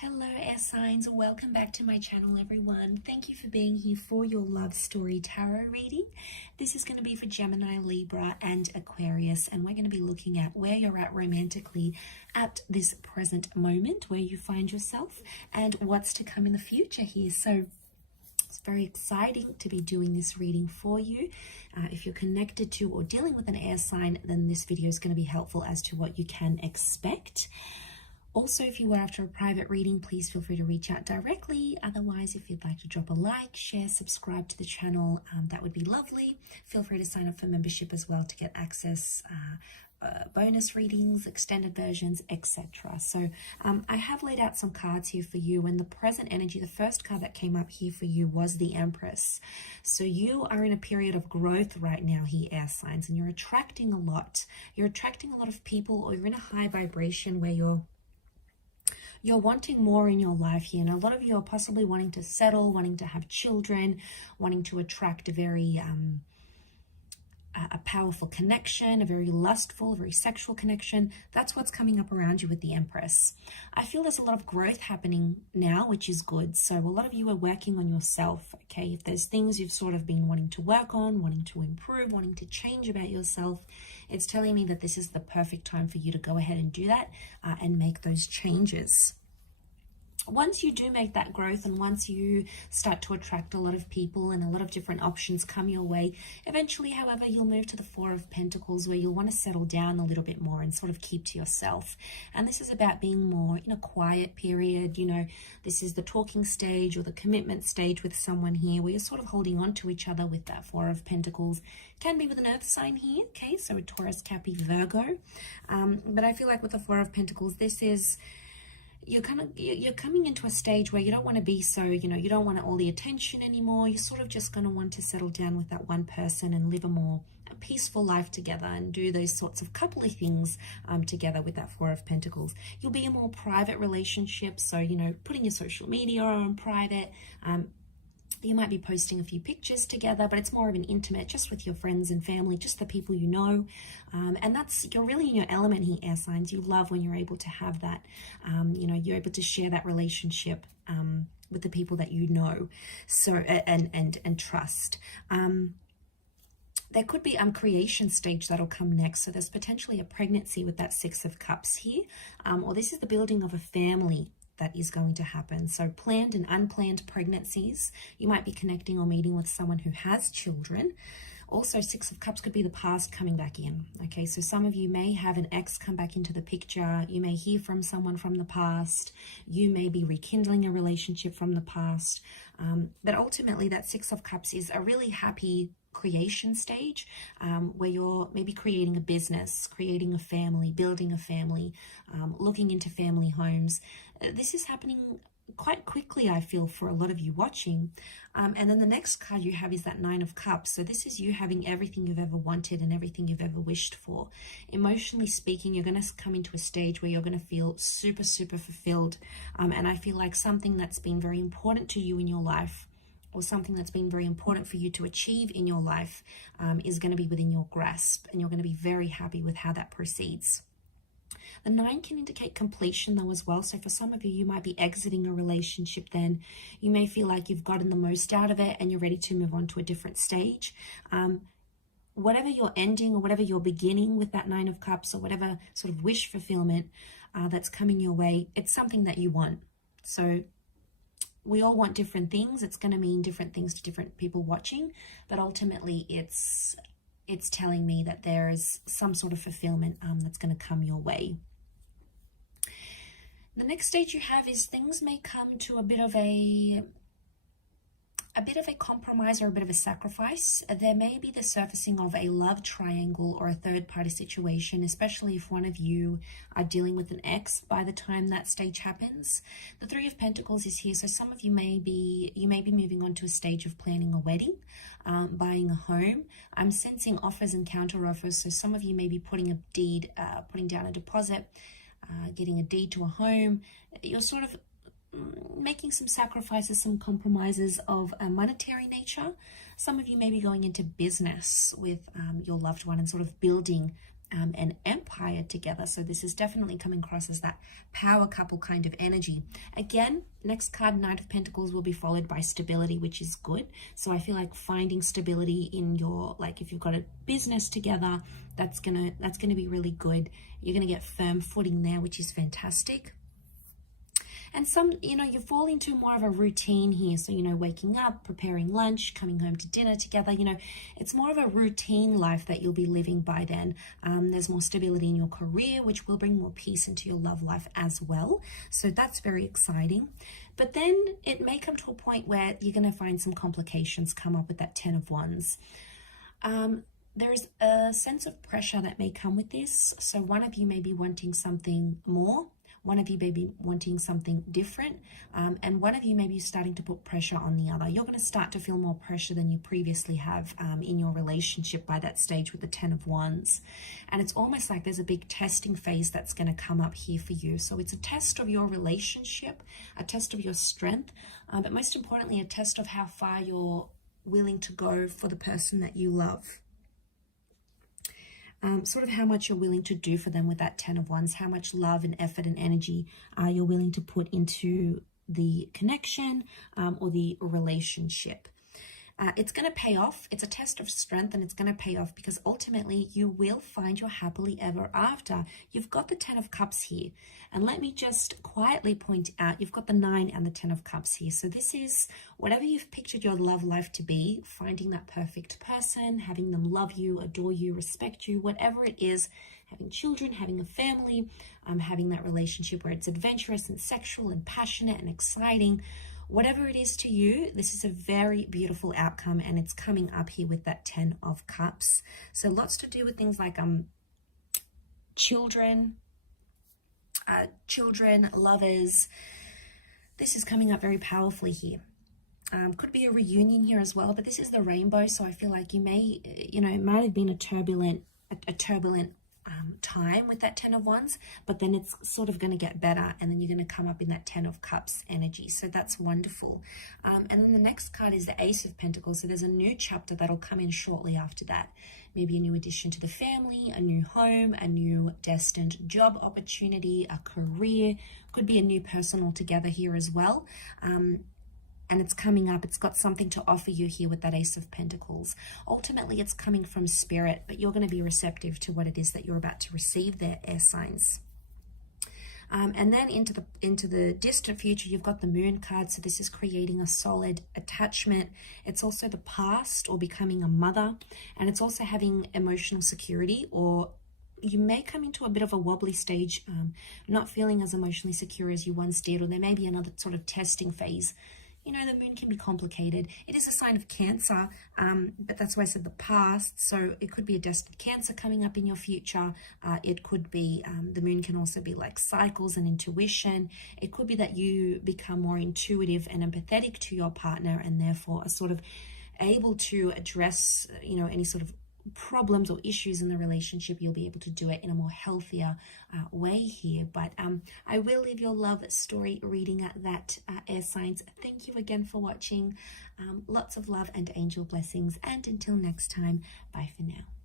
Hello air signs, welcome back to my channel everyone. Thank you for being here for your love story tarot reading. This is going to be for Gemini, Libra and Aquarius, and we're going to be looking at where you're at romantically at this present moment, where you find yourself and what's to come in the future here. So it's very exciting to be doing this reading for you. If you're connected to or dealing with an air sign, then this video is going to be helpful as to what you can expect. Also, if you were after a private reading, please feel free to reach out directly. Otherwise, if you'd like to drop a like, share, subscribe to the channel, that would be lovely. Feel free to sign up for membership as well to get access, bonus readings, extended versions, etc. So I have laid out some cards here for you, and the present energy, the first card that came up here for you was the Empress. So you are in a period of growth right now here, air signs, and you're attracting a lot. You're attracting a lot of people, or you're in a high vibration where you're wanting more in your life here, and a lot of you are possibly wanting to settle, wanting to have children, wanting to attract a very a powerful connection, a very lustful, a very sexual connection. That's what's coming up around you with the Empress. I feel there's a lot of growth happening now, which is good. So a lot of you are working on yourself, okay? If there's things you've sort of been wanting to work on, wanting to improve, wanting to change about yourself, it's telling me that this is the perfect time for you to go ahead and do that and make those changes. Once you do make that growth, and once you start to attract a lot of people and a lot of different options come your way, eventually, however, you'll move to the Four of Pentacles, where you'll want to settle down a little bit more and sort of keep to yourself. And this is about being more in a quiet period. You know, this is the talking stage or the commitment stage with someone here, where you're sort of holding on to each other with that Four of Pentacles. Can be with an earth sign here, okay, so a Taurus, Capricorn, Virgo. But I feel like with the Four of Pentacles, this is, you're coming into a stage where you don't want to be so, you don't want all the attention anymore. You're sort of just going to want to settle down with that one person and live a peaceful life together and do those sorts of couple-y things together with that Four of Pentacles. You'll be in more private relationships, so, putting your social media on private. You might be posting a few pictures together, but it's more of an intimate, just with your friends and family, just the people you know. And you're really in your element here, air signs. You love when you're able to have that, you're able to share that relationship with the people that you know, so and trust. There could be creation stage that'll come next. So there's potentially a pregnancy with that Six of Cups here, or this is the building of a family that is going to happen. So planned and unplanned pregnancies. You might be connecting or meeting with someone who has children. Also, Six of Cups could be the past coming back in. Okay, so some of you may have an ex come back into the picture. You may hear from someone from the past. You may be rekindling a relationship from the past. But ultimately, that Six of Cups is a really happy creation stage, where you're maybe creating a business, creating a family, building a family, looking into family homes. This is happening quite quickly, I feel, for a lot of you watching. And then the next card you have is that Nine of Cups. So this is you having everything you've ever wanted and everything you've ever wished for. Emotionally speaking, you're going to come into a stage where you're going to feel super, super fulfilled. And I feel like something that's been very important to you in your life, or something that's been very important for you to achieve in your life, is going to be within your grasp, and you're going to be very happy with how that proceeds. The Nine can indicate completion though as well. So for some of you, you might be exiting a relationship then. You may feel like you've gotten the most out of it and you're ready to move on to a different stage. Whatever you're ending or whatever you're beginning with that Nine of Cups, or whatever sort of wish fulfillment that's coming your way, it's something that you want. So we all want different things. It's going to mean different things to different people watching, but ultimately it's telling me that there is some sort of fulfillment that's going to come your way. The next stage you have is things may come to a bit of a compromise or a bit of a sacrifice. There may be the surfacing of a love triangle or a third party situation, especially if one of you are dealing with an ex by the time that stage happens. The Three of Pentacles is here, so some of you may be moving on to a stage of planning a wedding, buying a home. I'm sensing offers and counter offers, so some of you may be putting down a deposit, getting a deed to a home. You're sort of making some sacrifices, some compromises of a monetary nature. Some of you may be going into business with your loved one and sort of building and empire together. So this is definitely coming across as that power couple kind of energy. Again, next card, Knight of Pentacles, will be followed by stability, which is good. So I feel like finding stability in your, like if you've got a business together, that's gonna be really good. You're gonna get firm footing there, which is fantastic. And some, you fall into more of a routine here. So, waking up, preparing lunch, coming home to dinner together, it's more of a routine life that you'll be living by then. There's more stability in your career, which will bring more peace into your love life as well. So that's very exciting. But then it may come to a point where you're going to find some complications come up with that 10 of Wands. There is a sense of pressure that may come with this. So one of you may be wanting something more. One of you may be wanting something different, and one of you may be starting to put pressure on the other. You're going to start to feel more pressure than you previously have in your relationship by that stage with the 10 of Wands. And it's almost like there's a big testing phase that's going to come up here for you. So it's a test of your relationship, a test of your strength, but most importantly, a test of how far you're willing to go for the person that you love. Sort of how much you're willing to do for them with that 10 of Wands, how much love and effort and energy you're willing to put into the connection or the relationship. It's going to pay off. It's a test of strength, and it's going to pay off because ultimately you will find your happily ever after. You've got the 10 of Cups here. And let me just quietly point out, you've got the 9 and the 10 of Cups here. So this is whatever you've pictured your love life to be, finding that perfect person, having them love you, adore you, respect you, whatever it is, having children, having a family, having that relationship where it's adventurous and sexual and passionate and exciting. Whatever it is to you, this is a very beautiful outcome, and it's coming up here with that 10 of Cups. So lots to do with things like children, lovers. This is coming up very powerfully here. Could be a reunion here as well, but this is the rainbow, so I feel like you may, it might have been a turbulent time with that 10 of Wands, but then it's sort of going to get better, and then you're going to come up in that 10 of Cups energy. So that's wonderful. And then the next card is the Ace of Pentacles. So there's a new chapter that'll come in shortly after that. Maybe a new addition to the family, a new home, a new destined job opportunity, a career. Could be a new person altogether here as well. And it's coming up. It's got something to offer you here with that Ace of Pentacles. Ultimately, it's coming from spirit, but you're going to be receptive to what it is that you're about to receive there, air signs. And then into the distant future, you've got the Moon card. So this is creating a solid attachment. It's also the past or becoming a mother. And it's also having emotional security, or you may come into a bit of a wobbly stage, not feeling as emotionally secure as you once did, or there may be another sort of testing phase. The moon can be complicated. It is a sign of Cancer, but that's why I said the past. So it could be a destined Cancer coming up in your future. It could be, the moon can also be like cycles and intuition. It could be that you become more intuitive and empathetic to your partner, and therefore are sort of able to address, any sort of problems or issues in the relationship. You'll be able to do it in a more healthier way here. But I will leave your love story reading at that, air signs. Thank you again for watching. Lots of love and angel blessings, and until next time, bye for now.